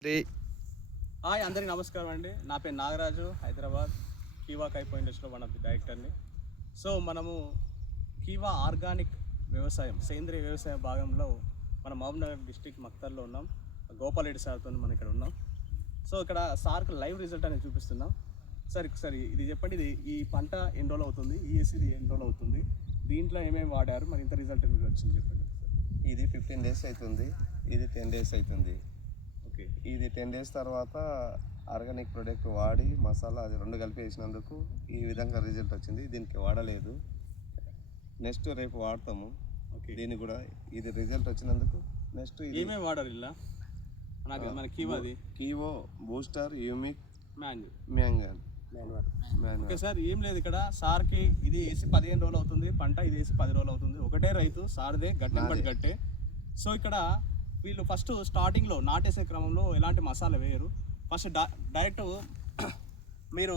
Hi అందరికీ నమస్కారం అండి. నా పేరు నాగరాజు హైదరాబాద్. కీవా కైపో ఇండస్ట్రీలో వన్ ఆఫ్ ది డైరెక్టర్ని. సో మనము కీవా ఆర్గానిక్ వ్యవసాయం సేంద్రియ వ్యవసాయ భాగంలో మన మహబూబ్నగర్ డిస్టిక్ మక్తర్లో ఉన్నాం. గోపాల్ రెడ్డి సార్తో మనం ఇక్కడ ఉన్నాం. సో ఇక్కడ సార్కి లైవ్ రిజల్ట్ అనేది చూపిస్తున్నాం. సార్ ఒకసారి ఇది చెప్పండి ఇది ఈ పంట ఎన్ని రోజులు అవుతుంది ఈ ఇది ఎన్ని రోజులు అవుతుంది. దీంట్లో ఏమేమి వాడారు మరి ఇంత రిజల్ట్ ఎందుకు వచ్చింది చెప్పండి. ఇది ఫిఫ్టీన్ డేస్ అవుతుంది ఇది టెన్ డేస్ అవుతుంది. ఓకే. ఇది టెన్ డేస్ తర్వాత ఆర్గానిక్ ప్రొడక్ట్ వాడి మసాలా అది రెండు కలిపి వేసినందుకు ఈ విధంగా రిజల్ట్ వచ్చింది. దీనికి వాడలేదు. నెక్స్ట్ రేపు వాడతాము. ఓకే. దీన్ని కూడా ఇది రిజల్ట్ వచ్చినందుకు నెక్స్ట్ ఏమేమి వాడారు ఇలా? నాకు మన కీవాది కీవో బూస్టర్ యూమిక్ మాన్యూ మ్యాంగన్ మ్యాన్ ఓకే సార్ ఏం లేదు ఇక్కడ. సార్కి ఇది వేసి పదిహేను రోజులు అవుతుంది పంట ఇది వేసి పది రోజులు అవుతుంది. ఒకటే రైతు సార్దే గట్టె పడి గట్టే. సో ఇక్కడ వీళ్ళు ఫస్ట్ స్టార్టింగ్లో నాటేసే క్రమంలో ఎలాంటి మసాలా వేయరు. ఫస్ట్ డైరెక్ట్ మీరు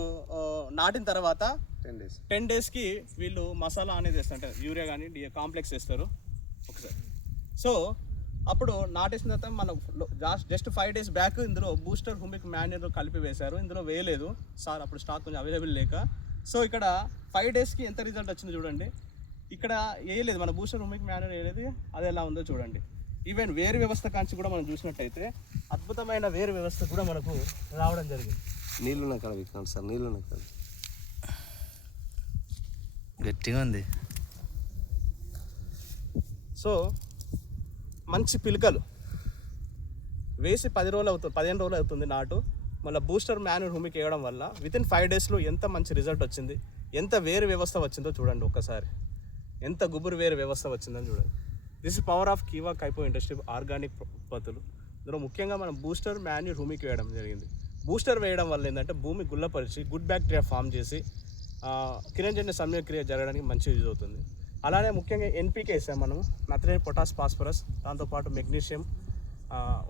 నాటిన తర్వాత టెన్ డేస్ టెన్ డేస్కి వీళ్ళు మసాలా అనేది వేస్తారు. యూరియా కానీ కాంప్లెక్స్ వేస్తారు. ఒకసారి. సో అప్పుడు నాటేసిన తర్వాత మన last just five days back ఇందులో బూస్టర్ హుమిక్ మాన్యూర్ కలిపి వేశారు. ఇందులో వేయలేదు. సార్ అప్పుడు స్టాక్ కొంచెం అవైలబుల్ లేక. సో ఇక్కడ ఫైవ్ డేస్కి ఎంత రిజల్ట్ వచ్చిందో చూడండి. ఇక్కడ వేయలేదు. మన బూస్టర్ హుమిక్ మాన్యూర్ వేయలేదు. అది ఎలా ఉందో చూడండి. ఈవెన్ వేరు వ్యవస్థ కాంచి కూడా మనం చూసినట్టయితే అద్భుతమైన వేరు వ్యవస్థ కూడా మనకు రావడం జరిగింది. నీళ్ళున్న కాడ విత్తనాలు సార్ నీళ్ళున్న కాడ గట్టిగా ఉంది. సో మంచి పిలకలు. వేసి పది రోజులు అవుతుంది పదిహేను రోజులు అవుతుంది నాటు. మళ్ళీ బూస్టర్ మ్యాన్యూర్ హుమికి వేయడం వల్ల విత్ ఇన్ ఫైవ్ డేస్లో ఎంత మంచి రిజల్ట్ వచ్చింది ఎంత వేరు వ్యవస్థ వచ్చిందో చూడండి ఒక్కసారి. ఎంత గుబురు వేరు వ్యవస్థ వచ్చిందని చూడండి. This power of కీవా కైపో industry organic ఉత్పత్తులు. ఇందులో ముఖ్యంగా మనం బూస్టర్ మాన్యూర్ రూమికి వేయడం జరిగింది. బూస్టర్ వేయడం వల్ల ఏంటంటే భూమి గుల్లపరిచి గుడ్ బ్యాక్టీరియా ఫామ్ చేసి కిరణజన్య సమయక్రియ జరగడానికి మంచి యూజ్ అవుతుంది. అలానే ముఖ్యంగా ఎన్పికే వేసాం మనం నత్రజని పొటాస్ ఫాస్ఫరస్ దాంతోపాటు మెగ్నీషియం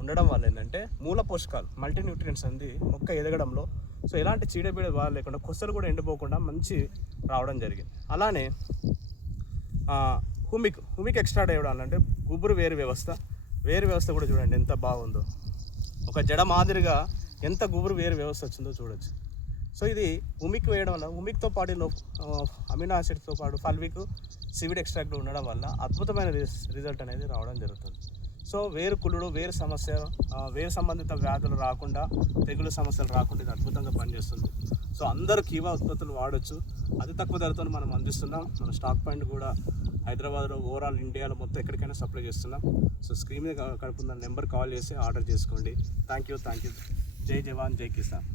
ఉండడం వల్ల ఏంటంటే మూల పోషకాలు మల్టీ న్యూట్రియంట్స్ అంది మొక్క ఎదగడంలో. సో ఎలాంటి చీడబీడ బాధ లేకుండా కొసలు కూడా ఎండిపోకుండా మంచి రావడం జరిగింది. అలానే హుమిక్ హుమిక్ ఎక్స్ట్రా వేయడం అంటే గుబురు వేరు వ్యవస్థ. వేరు వ్యవస్థ కూడా చూడండి ఎంత బాగుందో. ఒక జడ మాదిరిగా ఎంత గుబురు వేరు వ్యవస్థ వచ్చిందో చూడొచ్చు. సో ఇది ఉమిక్ వేయడం వల్ల ఉమిక్తో పాటు లో అమినో యాసిడ్స్తో పాటు ఫల్విక్ సివిడ్ ఎక్స్ట్రాక్ట్ ఉండడం వల్ల అద్భుతమైన రిస్- రిజల్ట్ అనేది రావడం జరుగుతుంది. సో వేరు కులుడు వేరు సమస్య వేరు సంబంధిత వ్యాధులు రాకుండా తెగులు సమస్యలు రాకుండా ఇది అద్భుతంగా పనిచేస్తుంది. సో అందరూ కీవా ఉత్పత్తులు వాడొచ్చు. అతి తక్కువ ధరతో మనం అందిస్తున్నాం. మన స్టాక్ పాయింట్ కూడా హైదరాబాద్లో ఓవరాల్ ఇండియాలో మొత్తం ఎక్కడికైనా సప్లై చేస్తున్నాం. సో స్క్రీన్ మీద కడుపున్న నెంబర్ కాల్ చేసి ఆర్డర్ చేసుకోండి. Thank you thank you. జై జవాన్ జై కిసాన్.